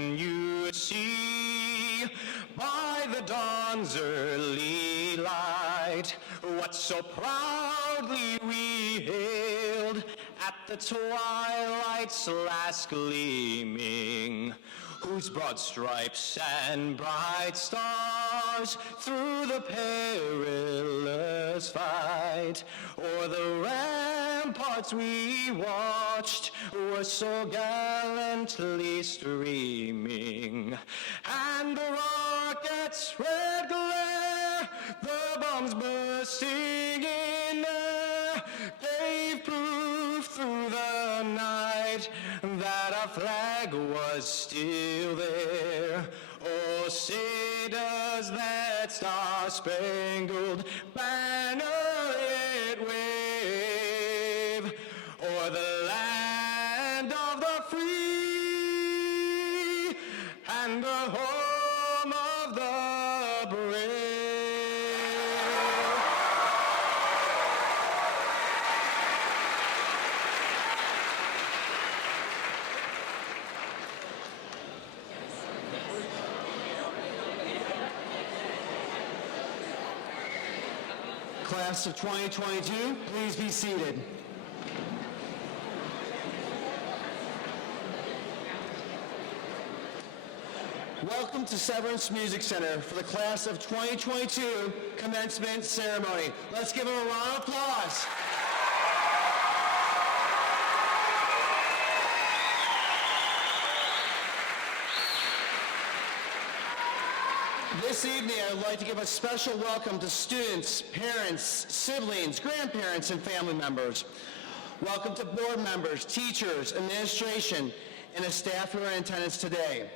can you see by the dawn's early light what so proudly we hailed at the twilight's last gleaming, whose broad stripes and bright stars through the perilous fight o'er the ramparts we watched were so gallantly streaming, and the rockets' red glare, the bombs bursting in air, gave proof through the night that our flag was still there. Oh, say does that star-spangled banner yet wave o'er the land of the free and the home of the brave. Class of 2022, please be seated. Welcome to Severance Music Center for the Class of 2022 Commencement Ceremony. Let's give them a round of applause. This evening, I would like to give a special welcome to students, parents, siblings, grandparents, and family members. Welcome to board members, teachers, administration, and the staff who are in attendance today.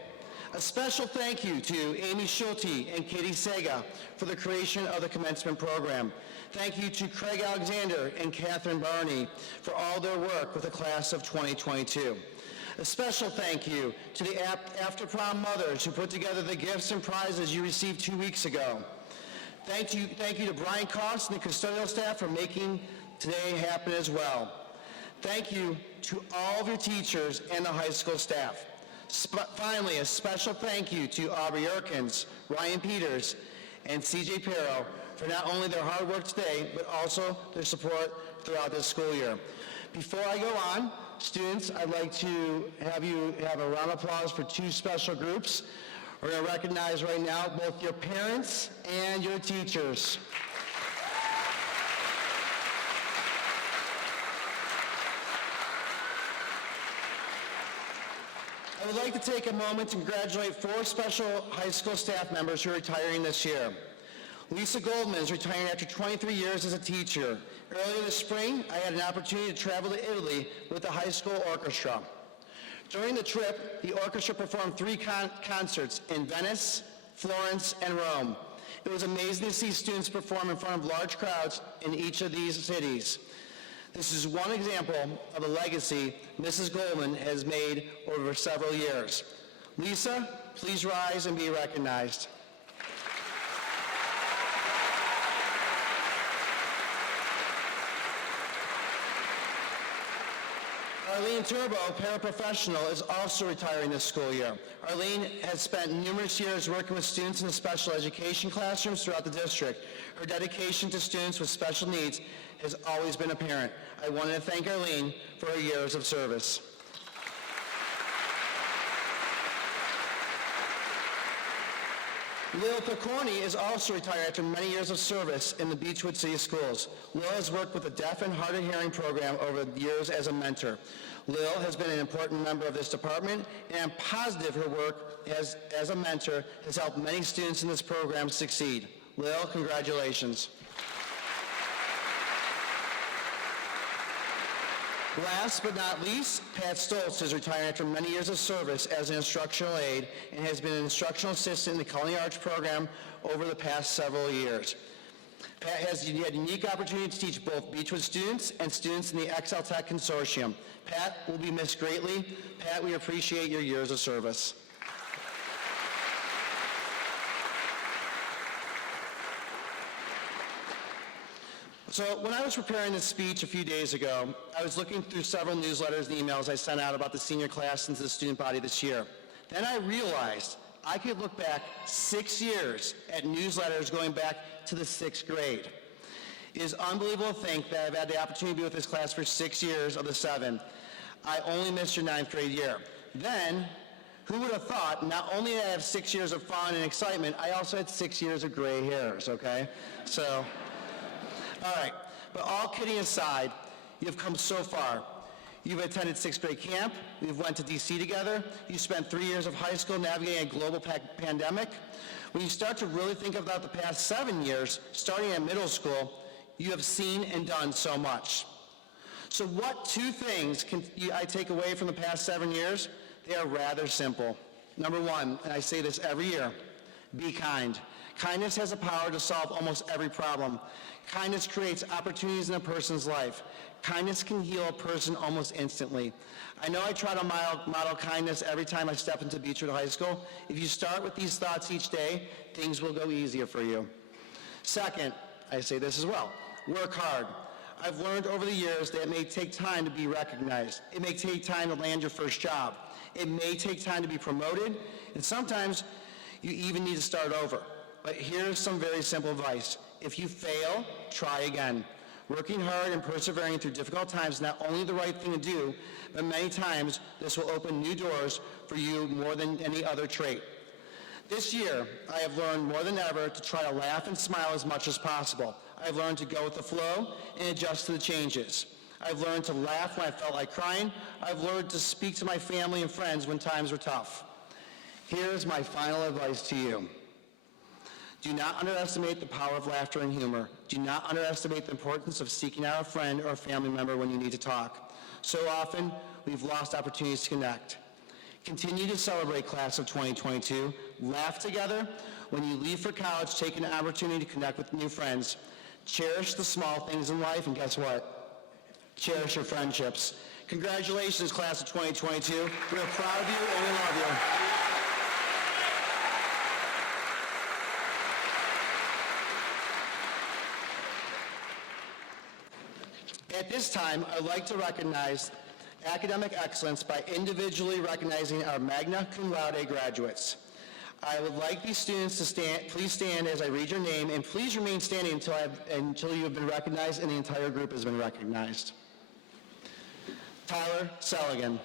A special thank you to Amy Schulte and Katie Sega for the creation of the commencement program. Thank you to Craig Alexander and Catherine Barney for all their work with the class of 2022. A special thank you to the after-prom mothers who put together the gifts and prizes you received 2 weeks ago. Thank you to Brian Cost and the custodial staff for making today happen as well. Thank you to all of your teachers and the high school staff. Finally, a special thank you to Aubrey Erkins, Ryan Peters, and CJ Pero for not only their hard work today, but also their support throughout this school year. Before I go on, students, I'd like to have you have a round of applause for two special groups. We're going to recognize right now both your parents and your teachers. I would like to take a moment to congratulate 4 special high school staff members who are retiring this year. Lisa Goldman is retiring after 23 years as a teacher. Earlier this spring, I had an opportunity to travel to Italy with the high school orchestra. During the trip, the orchestra performed 3 concerts in Venice, Florence, and Rome. It was amazing to see students perform in front of large crowds in each of these cities. This is one example of a legacy Mrs. Goldman has made over several years. Lisa, please rise and be recognized. Arlene Turbo, paraprofessional, is also retiring this school year. Arlene has spent numerous years working with students in the special education classrooms throughout the district. Her dedication to students with special needs has always been apparent. I wanted to thank Arlene for her years of service. Lil Picorni is also retired after many years of service in the Beachwood City Schools. Lil has worked with the deaf and hard of hearing program over the years as a mentor. Lil has been an important member of this department, and I'm positive her work as a mentor has helped many students in this program succeed. Lil, congratulations. Last but not least, Pat Stoltz is retiring after many years of service as an instructional aide and has been an instructional assistant in the Culinary Arts program over the past several years. Pat has had a unique opportunity to teach both Beachwood students and students in the XL Tech Consortium. Pat will be missed greatly. Pat, we appreciate your years of service. So when I was preparing this speech a few days ago, I was looking through several newsletters and emails I sent out about the senior class into the student body this year. Then I realized I could look back 6 years at newsletters going back to the 6th grade. It is unbelievable to think that I've had the opportunity to be with this class for 6 years of the 7. I only missed your 9th grade year. Then, who would have thought, not only did I have 6 years of fun and excitement, I also had 6 years of gray hairs, okay? So, all right. But all kidding aside, you've come so far. You've attended 6th grade camp, we've went to DC together, you spent 3 years of high school navigating a global pandemic. When you start to really think about the past 7 years, starting at middle school, you have seen and done so much. So what 2 things can I take away from the past 7 years? They are rather simple. Number 1, and I say this every year, be kind. Kindness has the power to solve almost every problem. Kindness creates opportunities in a person's life. Kindness can heal a person almost instantly. I know I try to model kindness every time I step into Beachwood High School. If you start with these thoughts each day, things will go easier for you. Second, I say this as well, work hard. I've learned over the years that it may take time to be recognized. It may take time to land your first job. It may take time to be promoted, and sometimes you even need to start over. But here's some very simple advice. If you fail, try again. Working hard and persevering through difficult times is not only the right thing to do, but many times this will open new doors for you more than any other trait. This year, I have learned more than ever to try to laugh and smile as much as possible. I've learned to go with the flow and adjust to the changes. I've learned to laugh when I felt like crying. I've learned to speak to my family and friends when times were tough. Here's my final advice to you. Do not underestimate the power of laughter and humor. Do not underestimate the importance of seeking out a friend or a family member when you need to talk. So often, we've lost opportunities to connect. Continue to celebrate class of 2022. Laugh together. When you leave for college, take an opportunity to connect with new friends. Cherish the small things in life, and guess what? Cherish your friendships. Congratulations, class of 2022. We're proud of you and we love you. At this time, I'd like to recognize academic excellence by individually recognizing our magna cum laude graduates. I would like these students to please stand as I read your name, and please remain standing until you have been recognized and the entire group has been recognized. Tyler Seligan.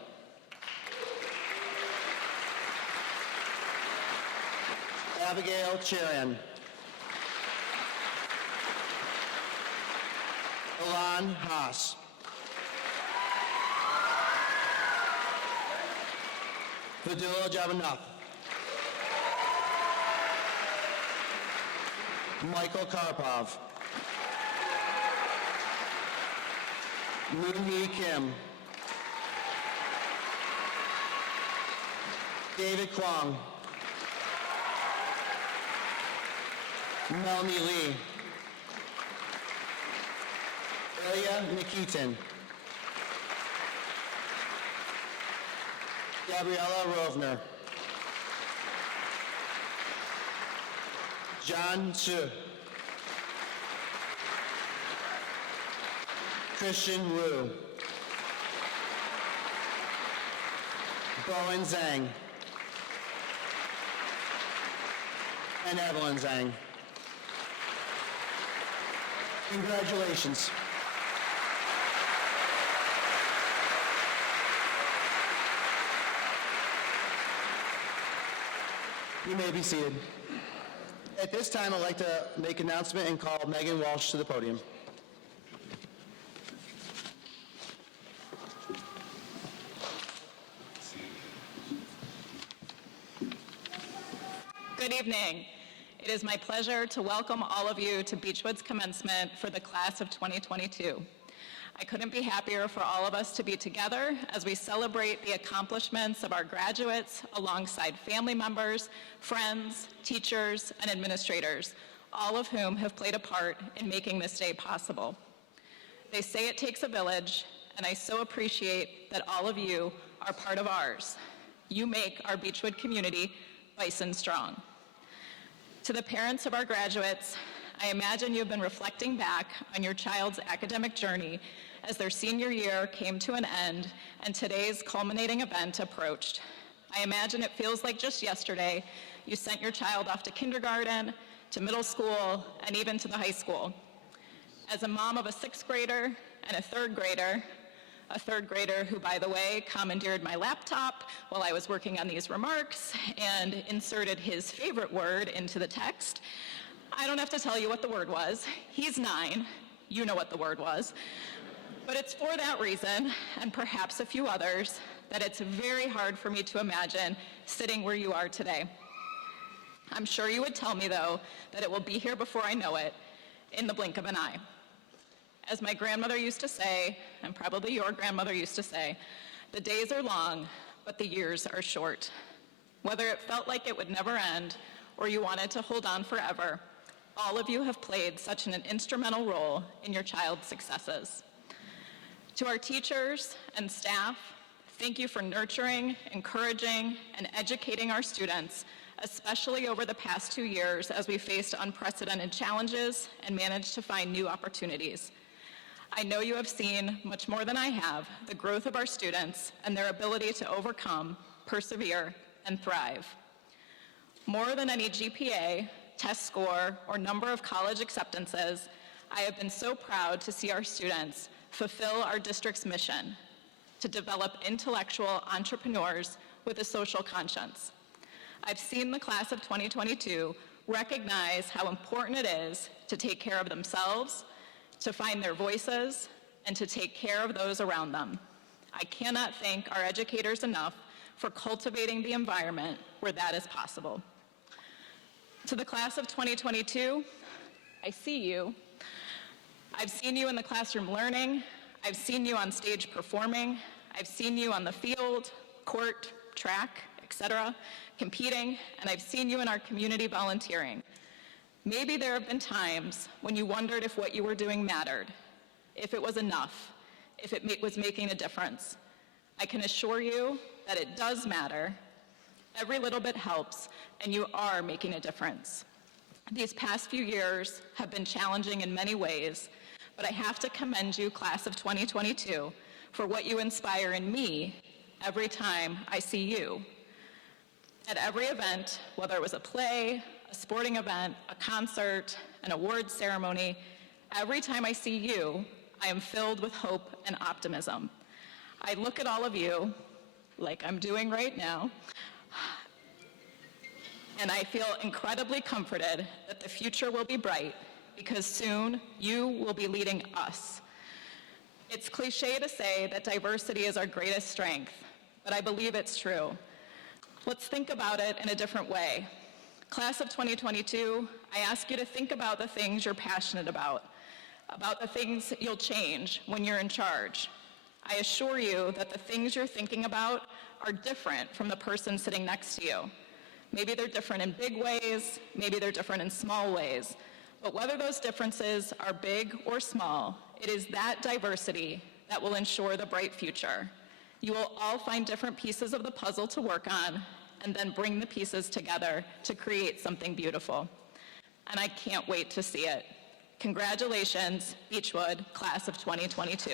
Abigail Cherian. Ilan Haas. Vidula Javannath. Michael Karpov. Moon-Hee Kim. David Kwong. Melanie Lee. Ilya Nikitin. Gabriella Rovner. John Su. Christian Wu. Bowen Zhang. And Evelyn Zhang. Congratulations. You may be seated. At this time, I'd like to make an announcement and call Megan Walsh to the podium. Good evening. It is my pleasure to welcome all of you to Beachwood's commencement for the class of 2022. I couldn't be happier for all of us to be together as we celebrate the accomplishments of our graduates alongside family members, friends, teachers, and administrators, all of whom have played a part in making this day possible. They say it takes a village, and I so appreciate that all of you are part of ours. You make our Beachwood community bison strong. To the parents of our graduates, I imagine you've been reflecting back on your child's academic journey as their senior year came to an end and today's culminating event approached. I imagine it feels like just yesterday you sent your child off to kindergarten, to middle school, and even to the high school. As a mom of a 6th grader and a 3rd grader who, by the way, commandeered my laptop while I was working on these remarks and inserted his favorite word into the text, I don't have to tell you what the word was. He's 9. You know what the word was. But it's for that reason, and perhaps a few others, that it's very hard for me to imagine sitting where you are today. I'm sure you would tell me, though, that it will be here before I know it, in the blink of an eye. As my grandmother used to say, and probably your grandmother used to say, the days are long, but the years are short. Whether it felt like it would never end, or you wanted to hold on forever, all of you have played such an instrumental role in your child's successes. To our teachers and staff, thank you for nurturing, encouraging, and educating our students, especially over the past 2 years as we faced unprecedented challenges and managed to find new opportunities. I know you have seen, much more than I have, the growth of our students and their ability to overcome, persevere, and thrive. More than any GPA, test score, or number of college acceptances, I have been so proud to see our students fulfill our district's mission to develop intellectual entrepreneurs with a social conscience. I've seen the class of 2022 recognize how important it is to take care of themselves, to find their voices, and to take care of those around them. I cannot thank our educators enough for cultivating the environment where that is possible. To the class of 2022, I see you. I've seen you in the classroom learning. I've seen you on stage performing. I've seen you on the field, court, track, etc., competing, and I've seen you in our community volunteering. Maybe there have been times when you wondered if what you were doing mattered, if it was enough, if it was making a difference. I can assure you that it does matter. Every little bit helps, and you are making a difference. These past few years have been challenging in many ways, but I have to commend you, class of 2022, for what you inspire in me every time I see you. At every event, whether it was a play, a sporting event, a concert, an awards ceremony, every time I see you, I am filled with hope and optimism. I look at all of you, like I'm doing right now, and I feel incredibly comforted that the future will be bright because soon you will be leading us. It's cliche to say that diversity is our greatest strength, but I believe it's true. Let's think about it in a different way. Class of 2022, I ask you to think about the things you're passionate about the things you'll change when you're in charge. I assure you that the things you're thinking about are different from the person sitting next to you. Maybe they're different in big ways, maybe they're different in small ways, but whether those differences are big or small, it is that diversity that will ensure the bright future. You will all find different pieces of the puzzle to work on and then bring the pieces together to create something beautiful. And I can't wait to see it. Congratulations, Beachwood, class of 2022.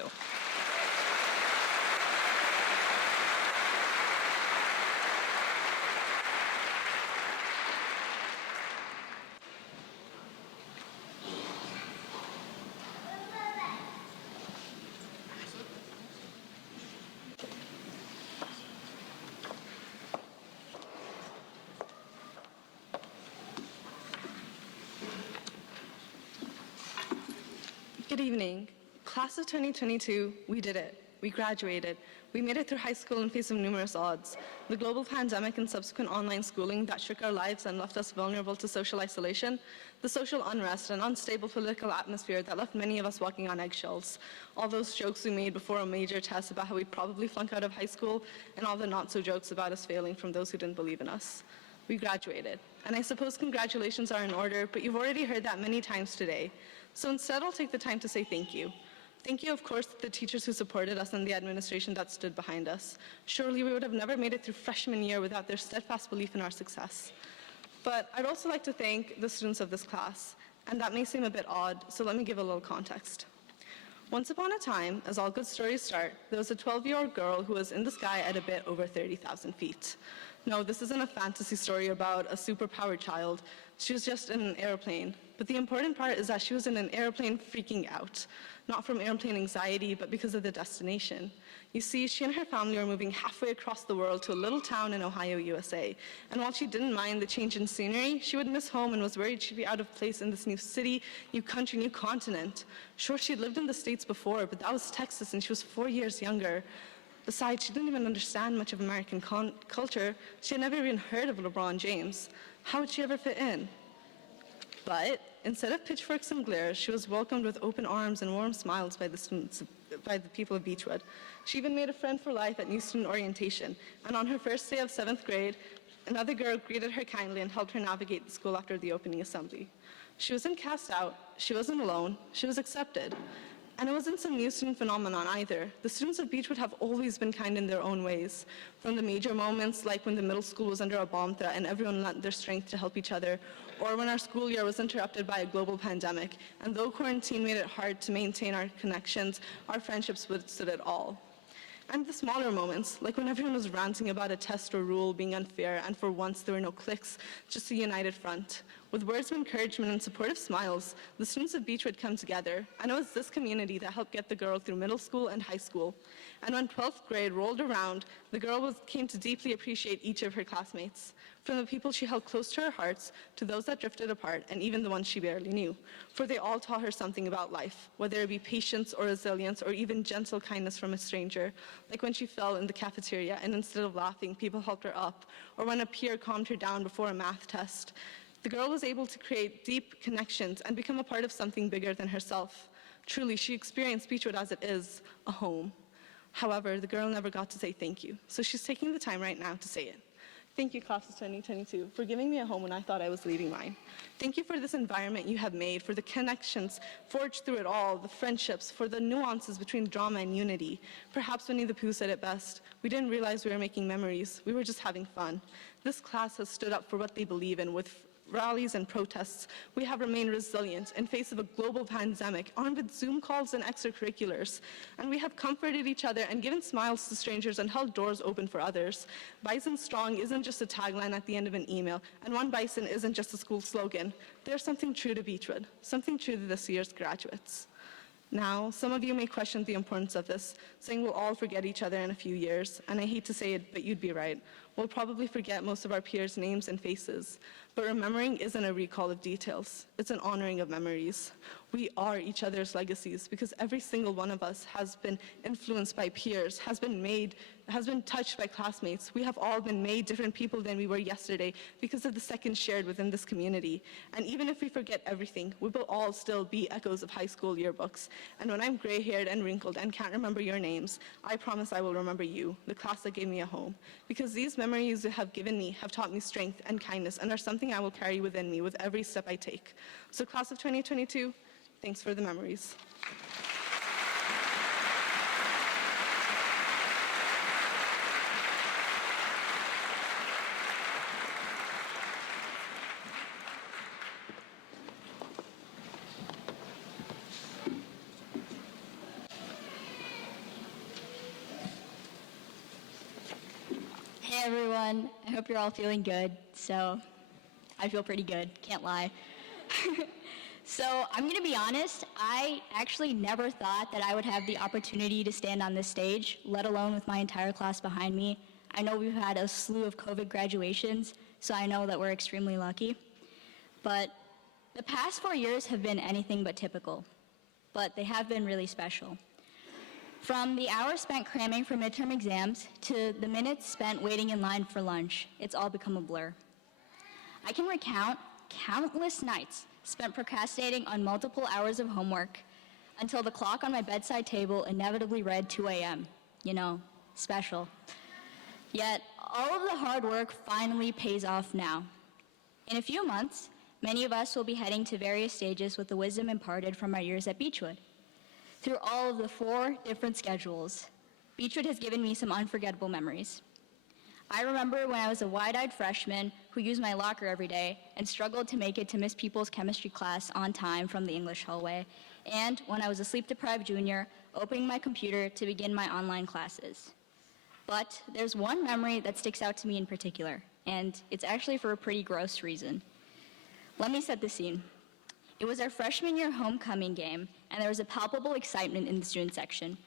Good evening. Class of 2022, we did it. We graduated. We made it through high school in face of numerous odds. The global pandemic and subsequent online schooling that shook our lives and left us vulnerable to social isolation, the social unrest and unstable political atmosphere that left many of us walking on eggshells, all those jokes we made before a major test about how we'd probably flunk out of high school, and all the not-so jokes about us failing from those who didn't believe in us. We graduated. And I suppose congratulations are in order, but you've already heard that many times today. So instead, I'll take the time to say thank you. Thank you, of course, to the teachers who supported us and the administration that stood behind us. Surely we would have never made it through freshman year without their steadfast belief in our success. But I'd also like to thank the students of this class, and that may seem a bit odd, so let me give a little context. Once upon a time, as all good stories start, there was a 12-year-old girl who was in the sky at a bit over 30,000 feet. No, this isn't a fantasy story about a superpowered child. She was just in an airplane. But the important part is that she was in an airplane freaking out. Not from airplane anxiety, but because of the destination. You see, she and her family were moving halfway across the world to a little town in Ohio, USA. And while she didn't mind the change in scenery, she would miss home and was worried she'd be out of place in this new city, new country, new continent. Sure, she'd lived in the States before, but that was Texas and she was 4 years younger. Besides, she didn't even understand much of American culture. She had never even heard of LeBron James. How would she ever fit in? But instead of pitchforks and glares, she was welcomed with open arms and warm smiles by the people of Beachwood. She even made a friend for life at new student orientation. And on her first day of 7th grade, another girl greeted her kindly and helped her navigate the school after the opening assembly. She wasn't cast out, she wasn't alone, she was accepted. And it wasn't some new student phenomenon either. The students of Beachwood have always been kind in their own ways. From the major moments, like when the middle school was under a bomb threat and everyone lent their strength to help each other, or when our school year was interrupted by a global pandemic. And though quarantine made it hard to maintain our connections, our friendships withstood it all. And the smaller moments, like when everyone was ranting about a test or rule being unfair, and for once there were no cliques, just a united front. With words of encouragement and supportive smiles, the students of Beachwood come together, and it was this community that helped get the girl through middle school and high school. And when 12th grade rolled around, the girl came to deeply appreciate each of her classmates, from the people she held close to her hearts to those that drifted apart, and even the ones she barely knew. For they all taught her something about life, whether it be patience or resilience or even gentle kindness from a stranger, like when she fell in the cafeteria and instead of laughing, people helped her up, or when a peer calmed her down before a math test. The girl was able to create deep connections and become a part of something bigger than herself. Truly, she experienced Beachwood as it is, a home. However, the girl never got to say thank you, so she's taking the time right now to say it. Thank you, Class of 2022, for giving me a home when I thought I was leaving mine. Thank you for this environment you have made, for the connections forged through it all, the friendships, for the nuances between drama and unity. Perhaps Winnie the Pooh said it best. We didn't realize we were making memories. We were just having fun. This class has stood up for what they believe in with rallies and protests. We have remained resilient in face of a global pandemic, armed with Zoom calls and extracurriculars. And we have comforted each other and given smiles to strangers and held doors open for others. Bison Strong isn't just a tagline at the end of an email, and One Bison isn't just a school slogan. There's something true to Beachwood, something true to this year's graduates. Now, some of you may question the importance of this, saying we'll all forget each other in a few years, and I hate to say it, but you'd be right. We'll probably forget most of our peers' names and faces, but remembering isn't a recall of details, it's an honoring of memories. We are each other's legacies because every single one of us has been influenced by peers, has been touched by classmates. We have all been made different people than we were yesterday because of the seconds shared within this community. And even if we forget everything, we will all still be echoes of high school yearbooks. And when I'm gray-haired and wrinkled and can't remember your names, I promise I will remember you, the class that gave me a home. Because these memories you have given me have taught me strength and kindness and are something I will carry within me with every step I take. So class of 2022, thanks for the memories. Hey everyone, I hope you're all feeling good. So, I feel pretty good, can't lie. So, I'm gonna be honest, I actually never thought that I would have the opportunity to stand on this stage, let alone with my entire class behind me. I know we've had a slew of COVID graduations, so I know that we're extremely lucky. But the past 4 years have been anything but typical, but they have been really special. From the hours spent cramming for midterm exams to the minutes spent waiting in line for lunch, it's all become a blur. I can recount countless nights spent procrastinating on multiple hours of homework until the clock on my bedside table inevitably read 2 a.m. You know, special. Yet, all of the hard work finally pays off now. In a few months, many of us will be heading to various stages with the wisdom imparted from our years at Beachwood. Through all of the 4 different schedules, Beachwood has given me some unforgettable memories. I remember when I was a wide-eyed freshman who used my locker every day and struggled to make it to Miss People's chemistry class on time from the English hallway, and when I was a sleep-deprived junior opening my computer to begin my online classes. But there's one memory that sticks out to me in particular, and it's actually for a pretty gross reason. Let me set the scene. It was our freshman year homecoming game, and there was a palpable excitement in the student section.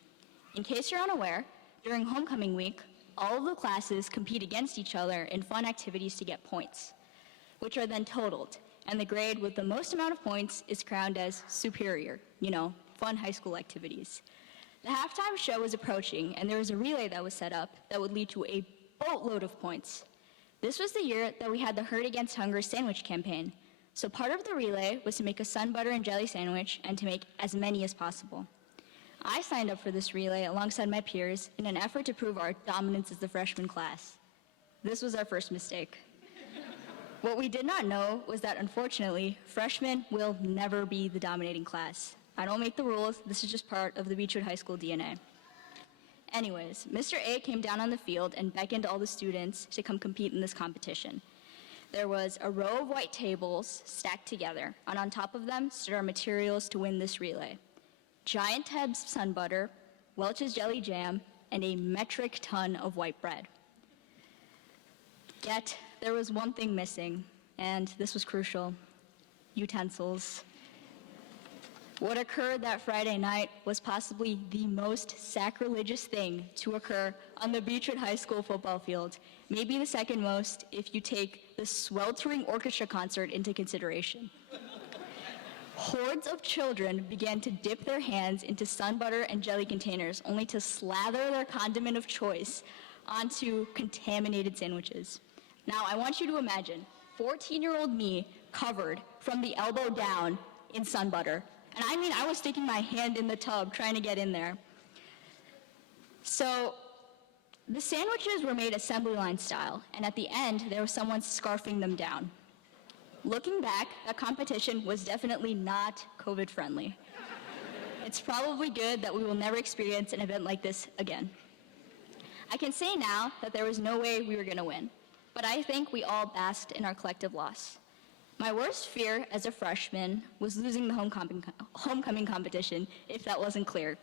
In case you're unaware, during homecoming week, all of the classes compete against each other in fun activities to get points, which are then totaled, and the grade with the most amount of points is crowned as superior, fun high school activities. The halftime show was approaching, and there was a relay that was set up that would lead to a boatload of points. This was the year that we had the Hurt Against Hunger sandwich campaign. So part of the relay was to make a sun butter and jelly sandwich and to make as many as possible. I signed up for this relay alongside my peers in an effort to prove our dominance as the freshman class. This was our first mistake. What we did not know was that, unfortunately, freshmen will never be the dominating class. I don't make the rules, this is just part of the Beachwood High School DNA. Anyways, Mr. A came down on the field and beckoned all the students to come compete in this competition. There was a row of white tables stacked together, and on top of them stood our materials to win this relay. Giant Teb's sun butter, Welch's jelly jam, and a metric ton of white bread. Yet, there was one thing missing, and this was crucial: utensils. What occurred that Friday night was possibly the most sacrilegious thing to occur on the Beachwood High School football field, maybe the second most if you take the sweltering orchestra concert into consideration. Hordes of children began to dip their hands into sun butter and jelly containers, only to slather their condiment of choice onto contaminated sandwiches. Now, I want you to imagine 14-year-old me covered from the elbow down in sun butter. And I mean, I was sticking my hand in the tub trying to get in there. So the sandwiches were made assembly line style, and at the end, there was someone scarfing them down. Looking back, that competition was definitely not COVID friendly. It's probably good that we will never experience an event like this again. I can say now that there was no way we were gonna win, but I think we all basked in our collective loss. My worst fear as a freshman was losing the homecoming competition, if that wasn't clear.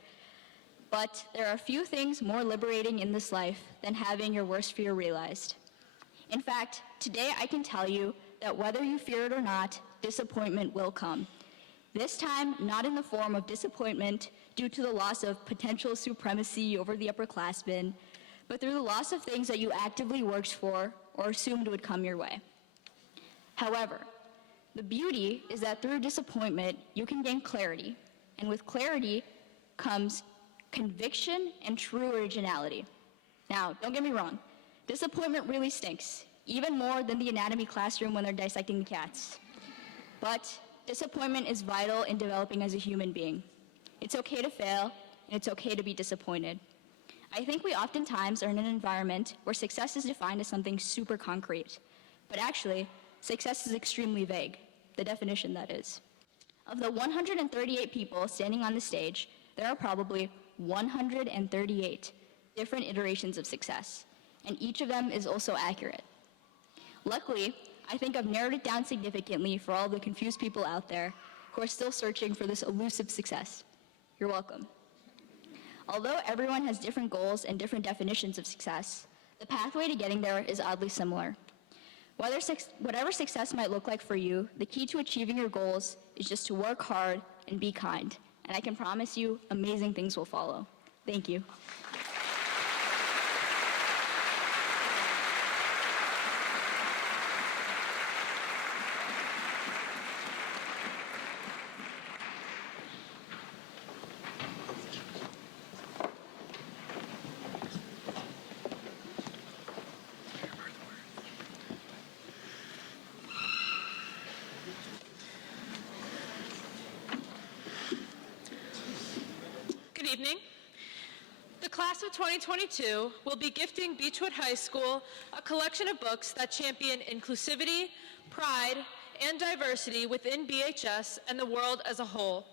But there are few things more liberating in this life than having your worst fear realized. In fact, today I can tell you that whether you fear it or not, disappointment will come. This time, not in the form of disappointment due to the loss of potential supremacy over the upperclassmen, but through the loss of things that you actively worked for or assumed would come your way. However, the beauty is that through disappointment, you can gain clarity, and with clarity comes conviction and true originality. Now, don't get me wrong, disappointment really stinks, even more than the anatomy classroom when they're dissecting the cats. But disappointment is vital in developing as a human being. It's okay to fail, and it's okay to be disappointed. I think we oftentimes are in an environment where success is defined as something super concrete, but actually, success is extremely vague, the definition that is. Of the 138 people standing on the stage, there are probably 138 different iterations of success, and each of them is also accurate. Luckily, I think I've narrowed it down significantly for all the confused people out there who are still searching for this elusive success. You're welcome. Although everyone has different goals and different definitions of success, the pathway to getting there is oddly similar. Whatever success might look like for you, the key to achieving your goals is just to work hard and be kind. And I can promise you, amazing things will follow. Thank you. Good evening. The class of 2022 will be gifting Beachwood High School a collection of books that champion inclusivity, pride, and diversity within BHS and the world as a whole.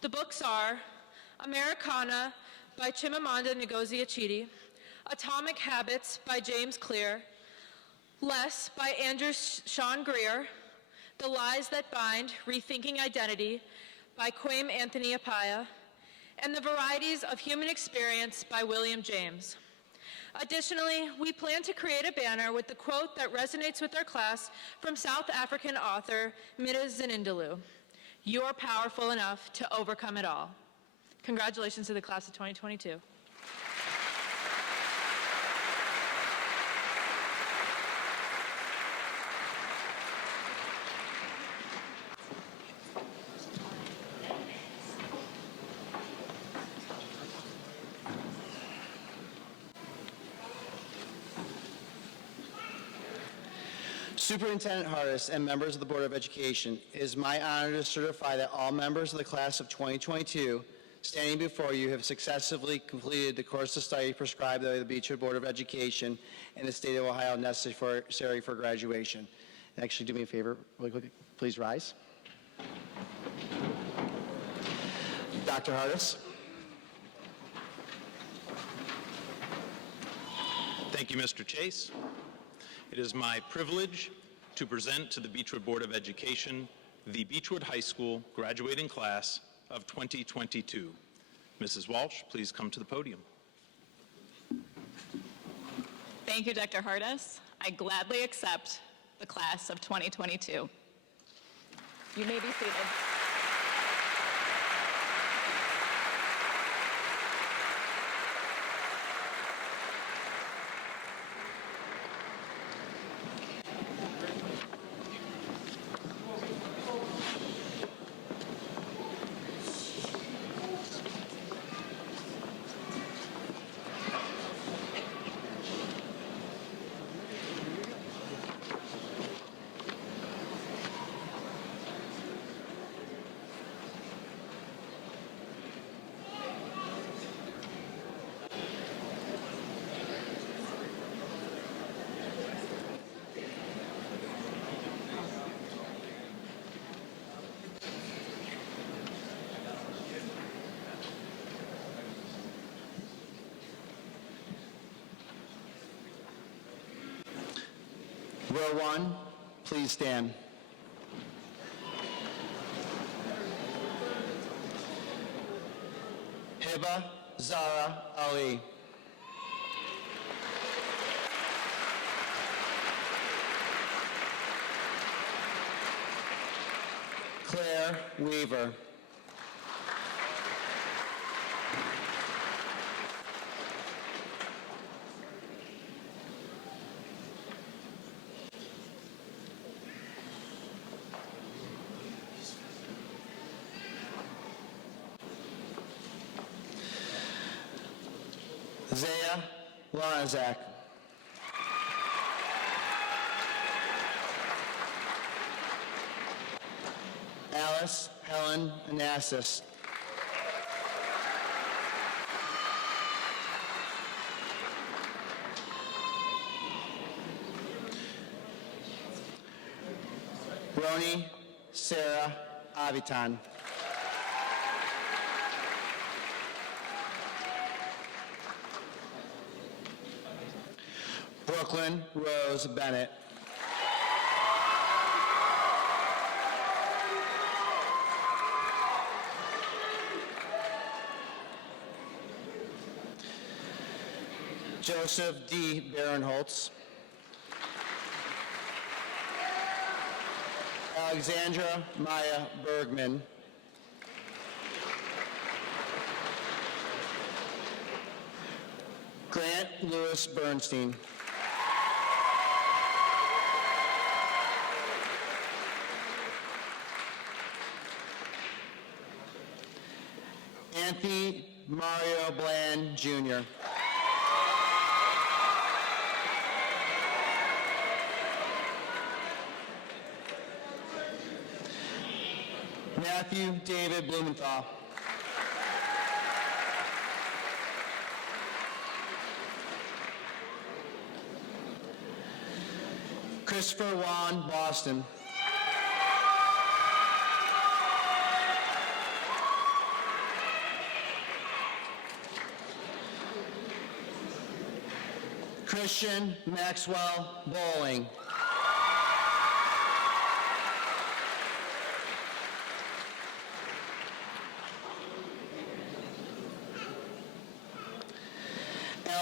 The books are Americana by Chimamanda Ngozi Adichie, Atomic Habits by James Clear, Less by Andrew Sean Greer, The Lies That Bind, Rethinking Identity by Kwame Anthony Appiah, and The Varieties of Human Experience by William James. Additionally, we plan to create a banner with the quote that resonates with our class from South African author Mina Zinindelu, "You're powerful enough to overcome it all." Congratulations to the class of 2022. Superintendent Hardis and members of the Board of Education, it is my honor to certify that all members of the class of 2022 standing before you have successfully completed the course of study prescribed by the Beachwood Board of Education in the state of Ohio necessary for graduation. Actually, do me a favor, really quick, please rise. Dr. Hardis. Thank you, Mr. Chase. It is my privilege to present to the Beachwood Board of Education the Beachwood High School graduating class of 2022. Mrs. Walsh, please come to the podium. Thank you, Dr. Hardis. I gladly accept the class of 2022. You may be seated. Row one, please stand. Hiba Zara Ali. Claire Weaver. Zaya Lonazak. Alice Helen Anastas. Roni Sarah Avitan. Brooklyn Rose Bennett. Joseph D. Barinholtz. Alexandra Maya Bergman. Grant Lewis Bernstein. Anthony Mario Bland, Jr. Matthew David Blumenthal. Christopher Juan Boston. Christian Maxwell Bowling.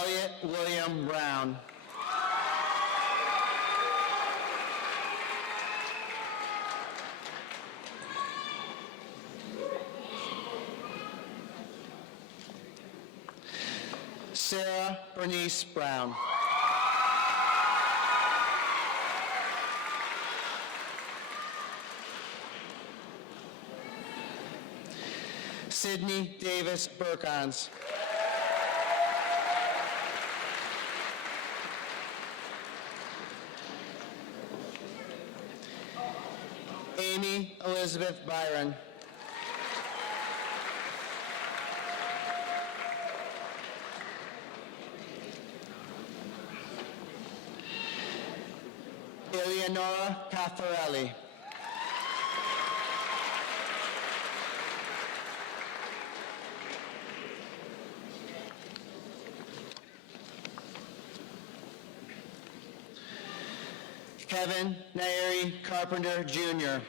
Elliot William Brown. Sarah Bernice Brown. Sydney Davis Burkons. Amy Elizabeth Byron. Eleonora Caffarelli. Kevin Nairi Carpenter, Jr.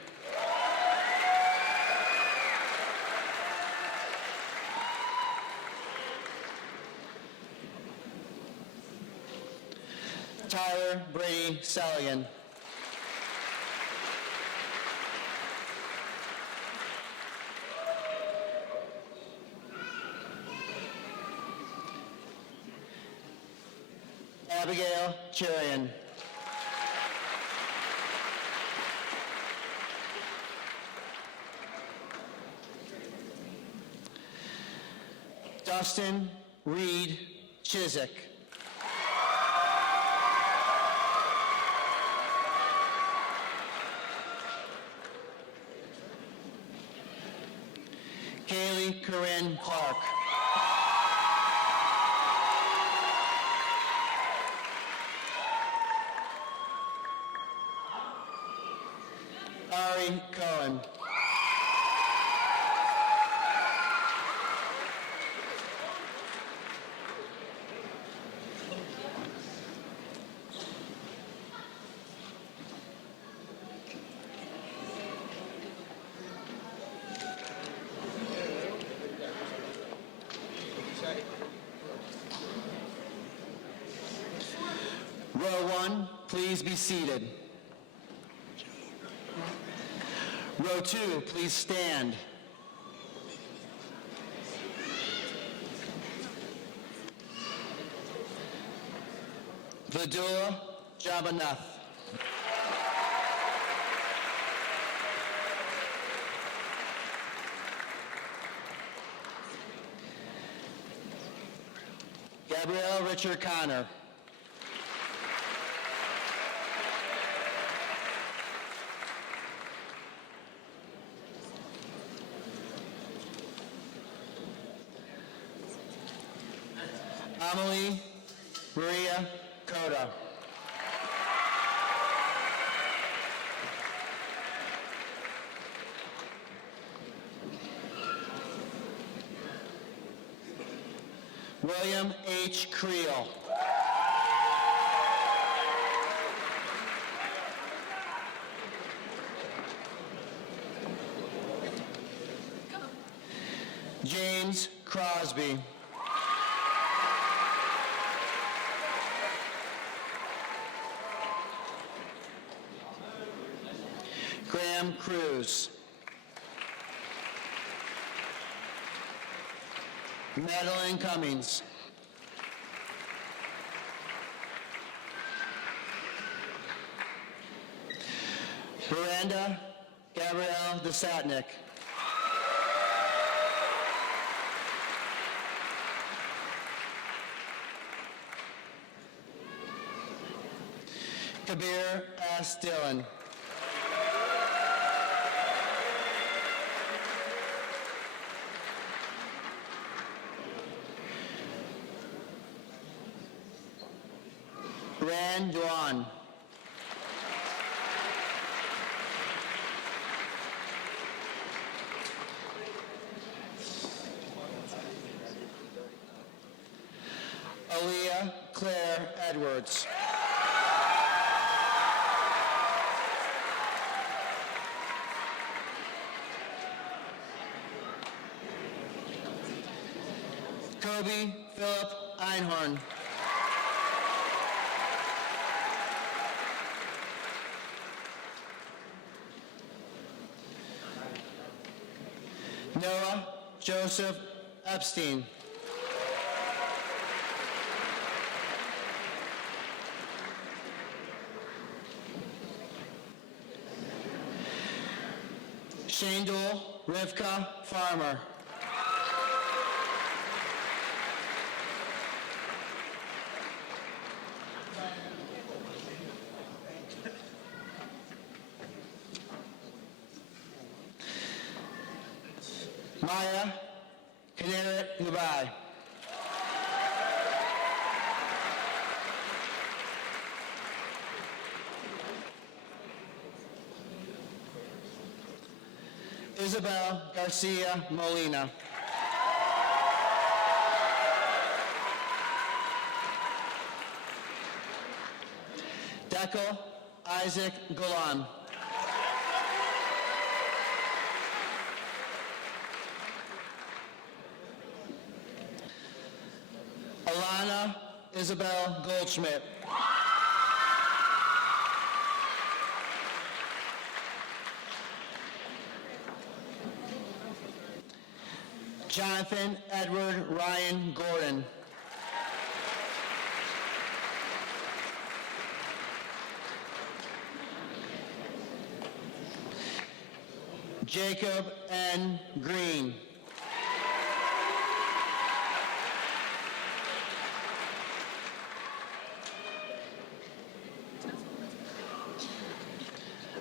Tyler Brady Saligan. Abigail Cherian. Dustin Reed Chiswick. Kaylee Corinne Clark. Ari Cohen. Row 1, please be seated. Row 2, please stand. Vidula Jabanath. Gabrielle Richard Connor. Amelie Maria Coda. William H. Creel. James Crosby. Graham Cruz. Madeline Cummings. Miranda Gabrielle Desatnik. Kabir S. Dillon. Ran Duan. Aaliyah Claire Edwards. Kobe Philip Einhorn. Noah Joseph Epstein. Shandul Rivka Farmer. Maya Kaneret Dubai. Isabel Garcia Molina. Dekel Isaac Golan. Alana Isabel Goldschmidt. Jonathan Edward Ryan Gordon. Jacob N. Green.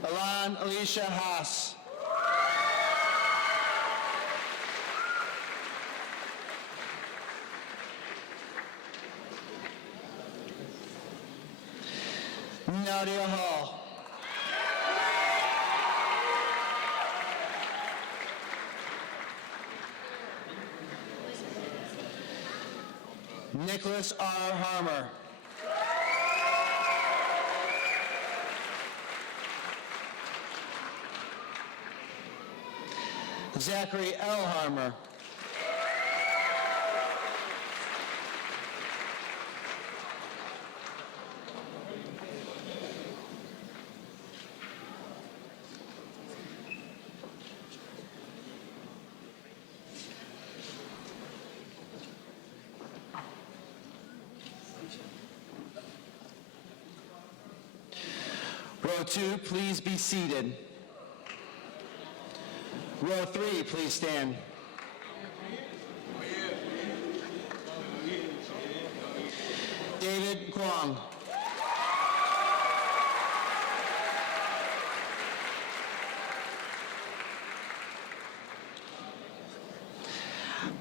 Alan Alicia Haas. Nadia Hall. Nicholas R. Harmer. Zachary L. Harmer. Row 2, please be seated. Row 3, please stand. David Kwong.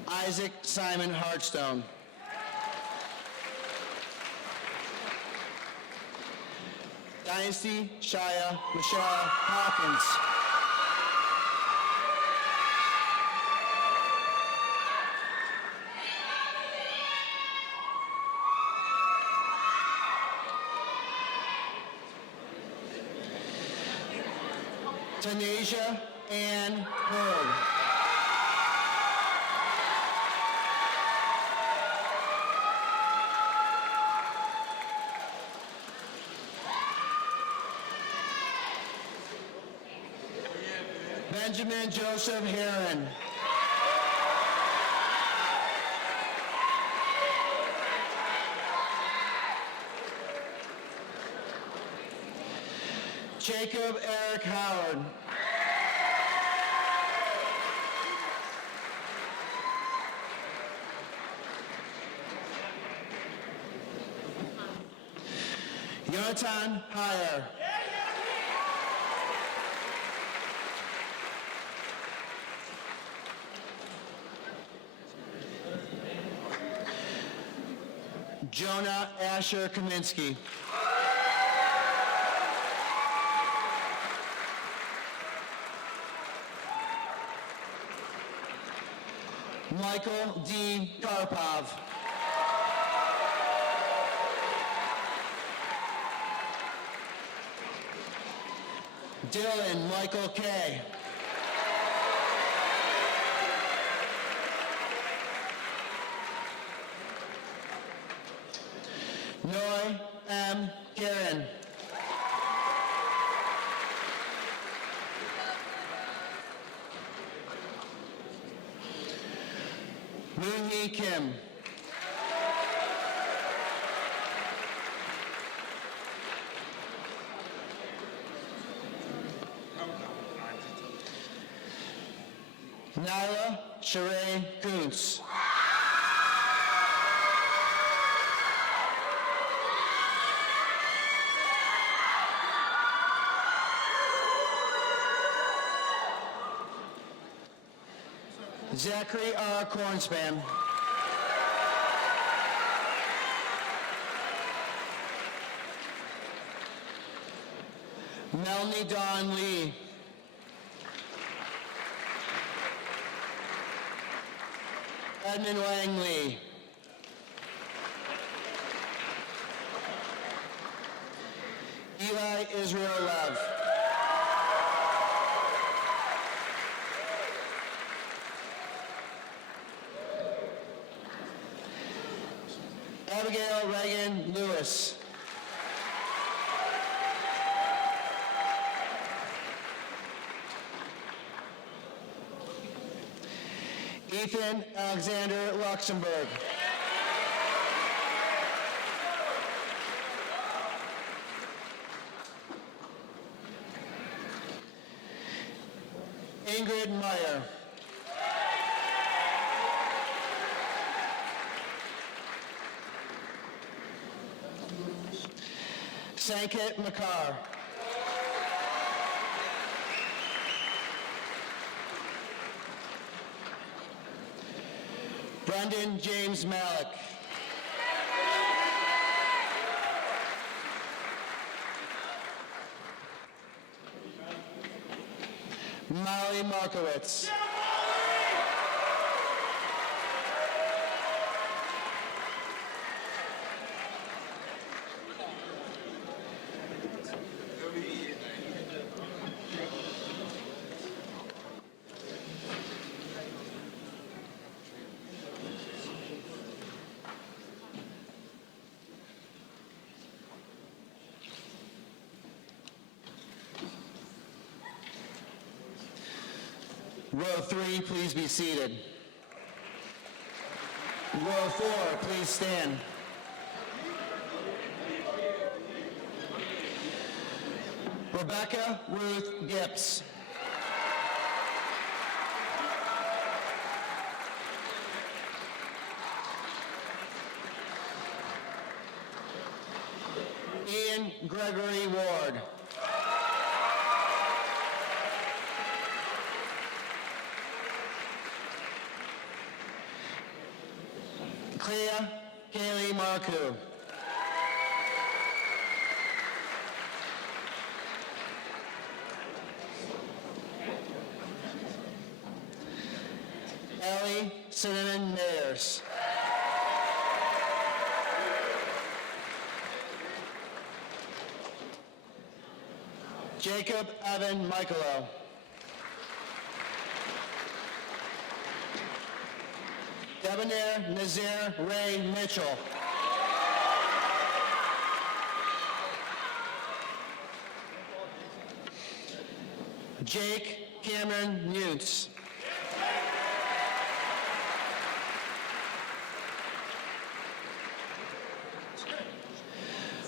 Isaac Simon Hartstone. Dynasty Shia Michelle Hawkins. Tanasia Ann Hurd. Benjamin Joseph Heron. Jacob Eric Howard. Jonathan Heyer. Jonah Asher Kaminsky. Michael D. Karpov. Dylan Michael K. Noy M. Karen. Moon-hee Kim. Nyla Sheree Kuntz. Zachary R. Kornspan. Melanie Dawn Lee. Edmund Wang Lee. Eli Israel Love. Abigail Reagan Lewis. Ethan Alexander Luxembourg. Ingrid Meyer. Sanket Makar. Brendan James Malik. Molly Markowitz. Row 3, please be seated. Row 4, please stand. Rebecca Ruth Gibbs. Ian Gregory Ward. Clea Kaylee Marku. Ellie Cinnamon Mayers. Jacob Evan Michaelo. Debonair Nazir Ray Mitchell. Jake Cameron Mutz.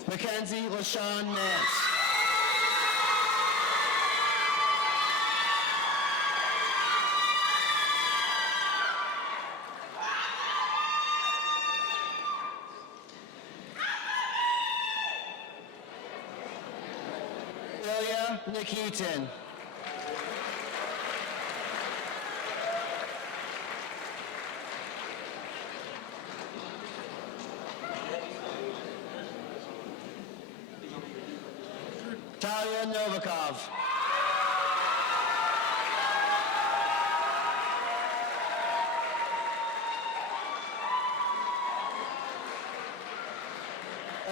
Mackenzie LaShawn Nance. Ilya Nikitin. Talia Novikov.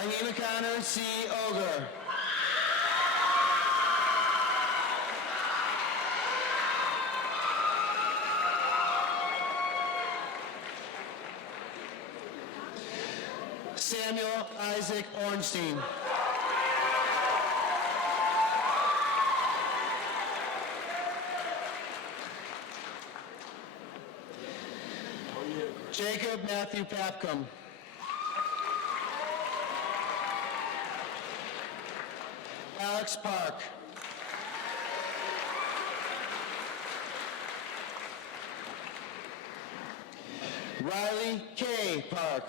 Anima Connor C. Oger. Samuel Isaac Ornstein. Jacob Matthew Papcom. Alex Park. Riley K. Park.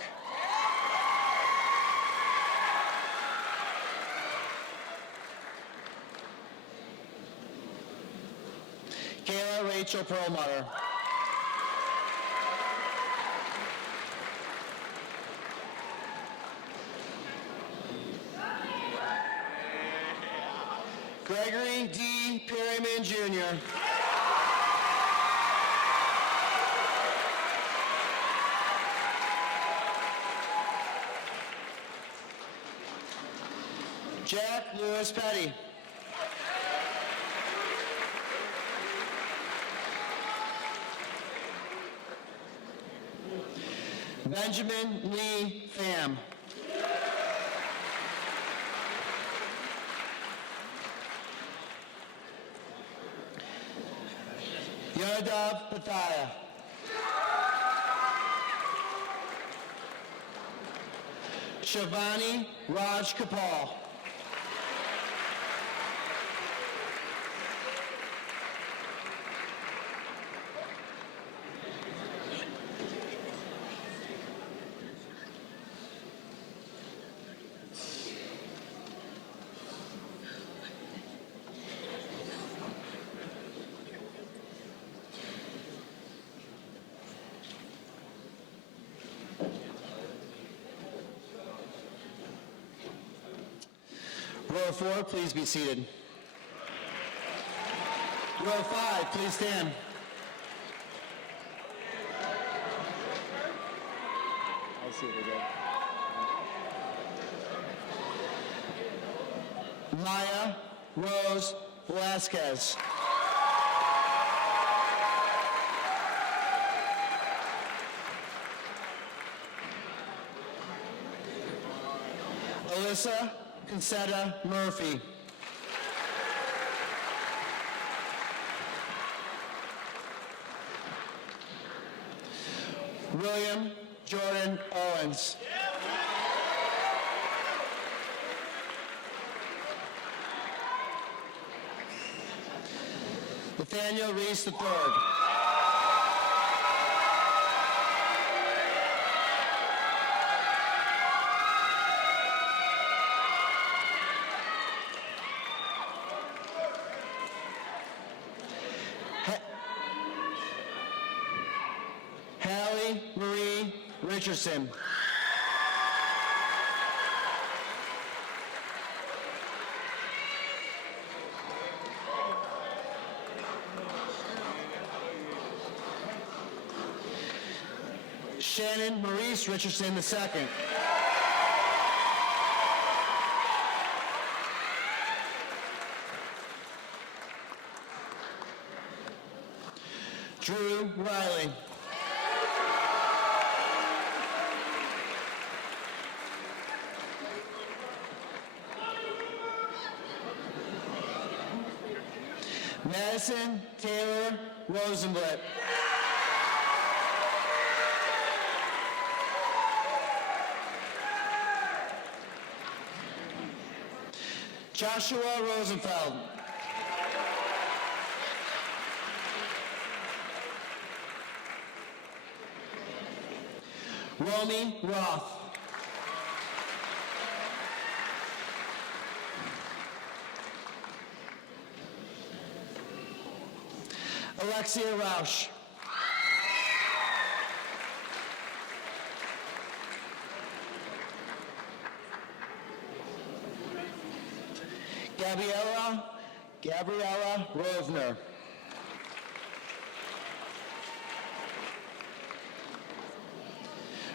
Kayla Rachel Perlmutter. Gregory D. Perryman Jr. Jack Lewis Petty. Benjamin Lee Pham. Yadav Pathaya. Shavani Raj Kapal. Row 4, please be seated. Row 5, please stand. I'll see what we got. Maya Rose Velasquez. Alyssa Concetta Murphy. William Jordan Owens. Nathaniel Reese III. Hallie Marie Richardson. Shannon Maurice Richardson II. Drew Riley. Madison Taylor Rosenblatt. Joshua Rosenfeld. Romy Roth. Alexia Rausch. Gabriella Rosner.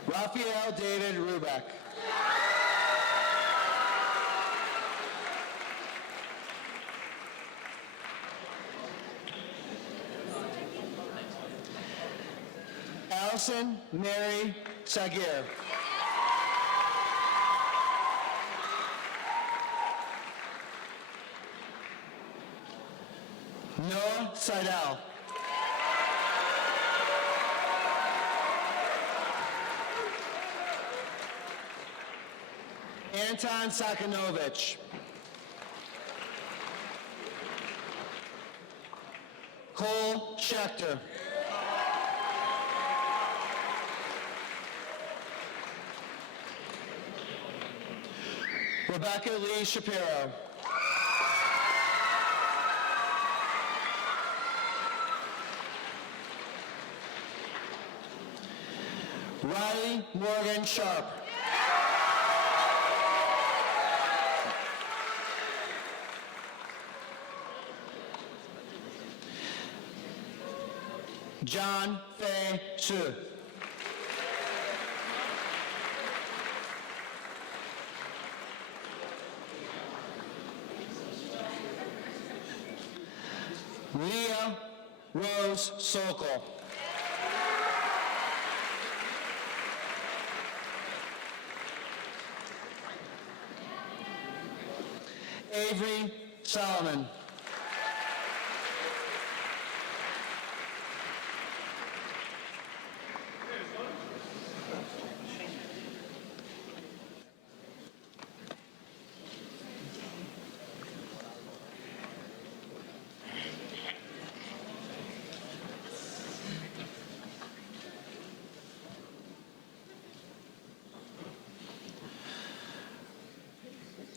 Raphael David Rubeck. Allison Mary Sagir. Noah Seidel. Anton Sakanovich. Cole Schechter. Rebecca Lee Shapiro. Riley Morgan Sharp. John Fei Su. Leah Rose Sokol. Avery Solomon.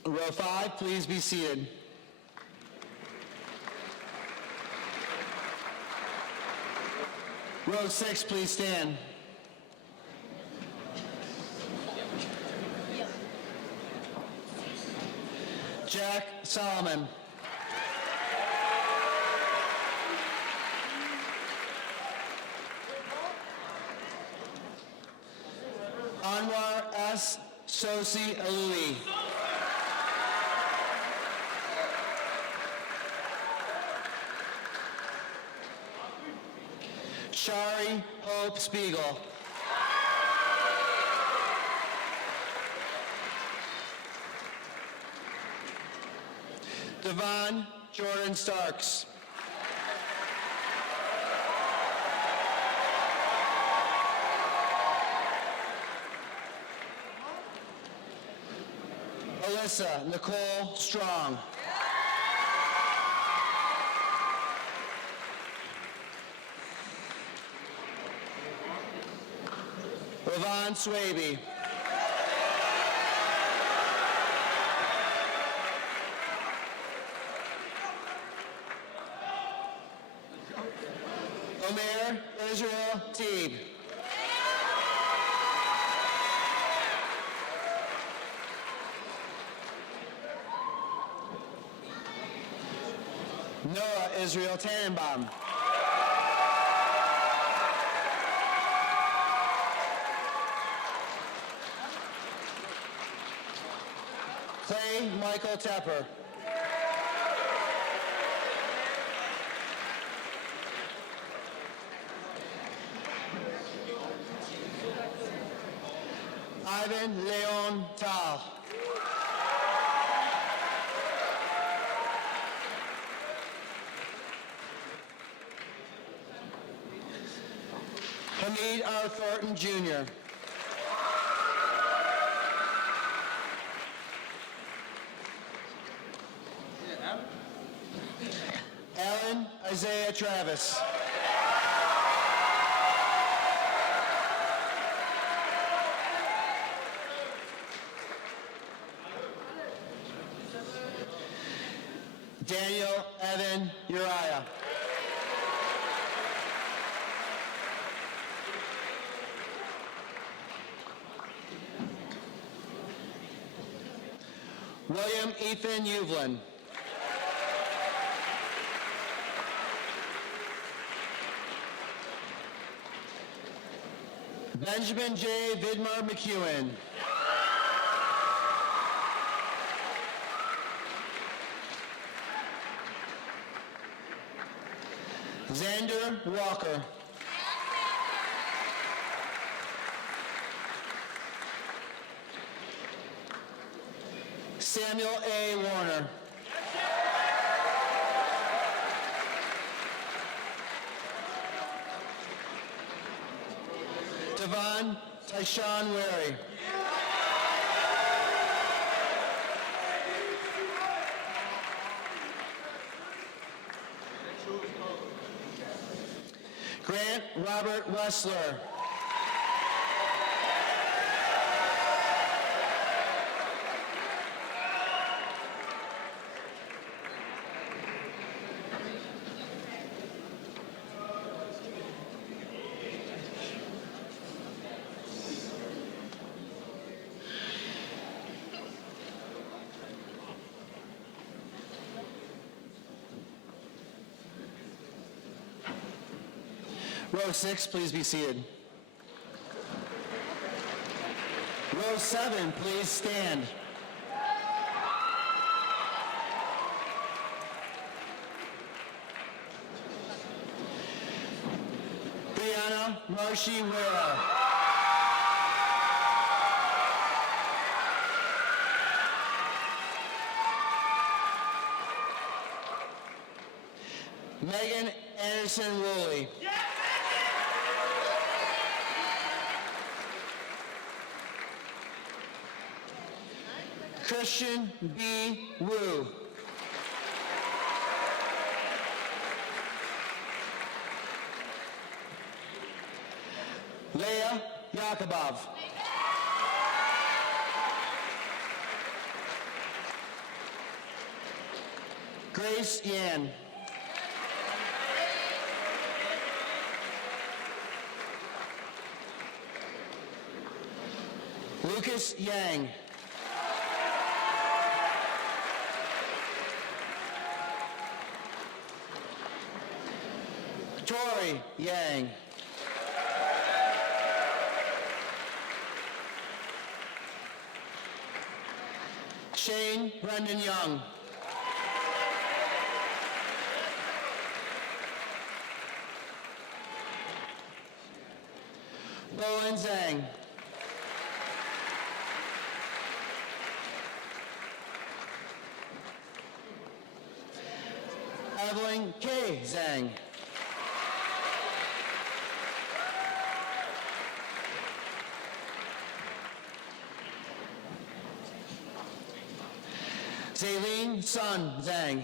Row 5, please be seated. Row 6, please stand. Jack Solomon. Anwar S. Sosi Alui. Shari Hope Spiegel. Devon Jordan Starks. Alyssa Nicole Strong. Levon Swaby. Omer Israel Teague. Noah Israel Tannenbaum. Clay Michael Tepper. Ivan Leon Tal. Hamid R. Thornton Jr. Alan Isaiah Travis. Daniel Evan Uriah. William Ethan Uvelin. Benjamin J. Vidmar McEwen. Xander Walker. Samuel A. Warner. Devon Tyshawn Wary. Robert Wessler. Row 6, please be seated. Row 7, please stand. Brianna Marshi Wera. Megan Anderson Woolley. Christian B. Wu. Leah Yakubov. Grace Yan. Lucas Yang. Tori Yang. Shane Brendan Young. Bowen Zhang. Evelyn K. Zhang. Zaylene Sun Zhang.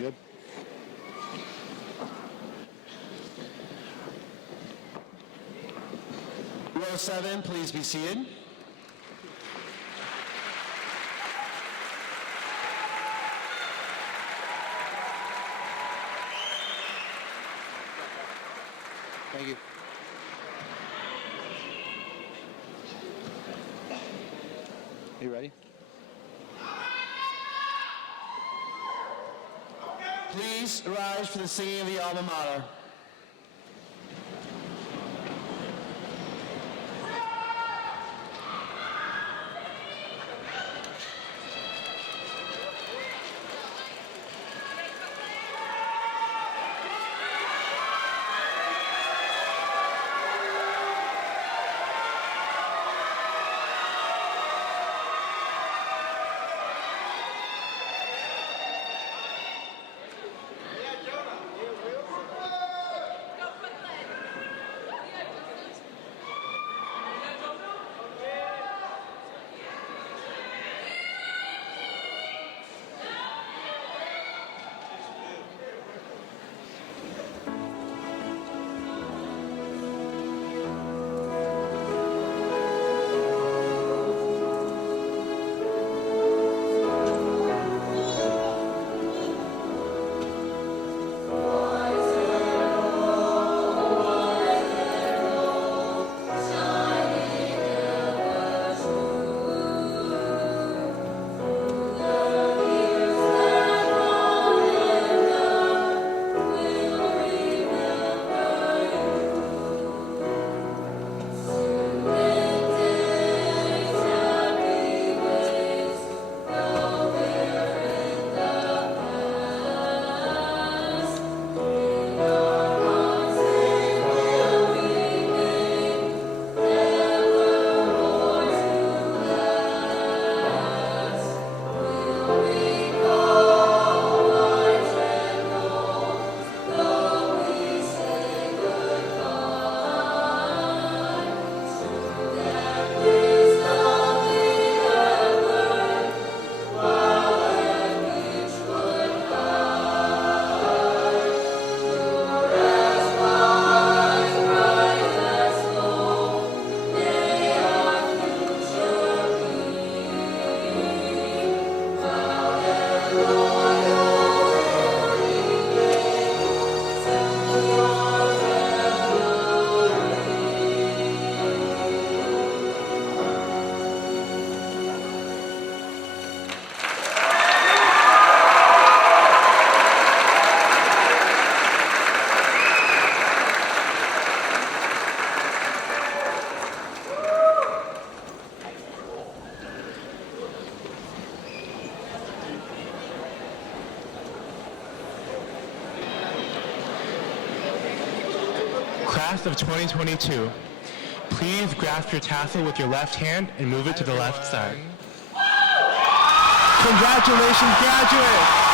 Good. Row 7, please be seated. Thank you. You ready? Please rise for the singing of the alma mater. Class of 2022, please grasp your tassel with your left hand and move it to the left side. Congratulations, graduates!